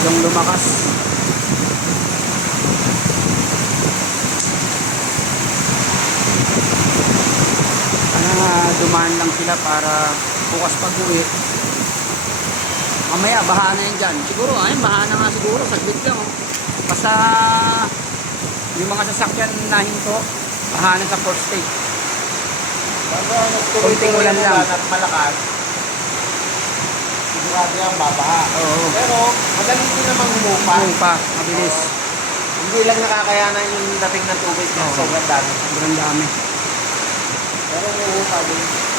Masyadong lumakas. Sana dumaan lang sila para bukas pag uwi. Mamaya, baha na yan dyan. Siguro, ayun, baha na nga siguro. Saglit lang. Oh. Basta yung mga sasakyan na hinto, baha na sa fourth stage. Bago nagtuloy-tuloy ulan ang lang. at malakas, sigurado yan babaha. Oo. Pero, madali din namang humupa. Ano pa, mabilis. Hindi lang nakakayanan yung dating ng tubig na sobrang dami. Sobrang dami. Pero humupa din.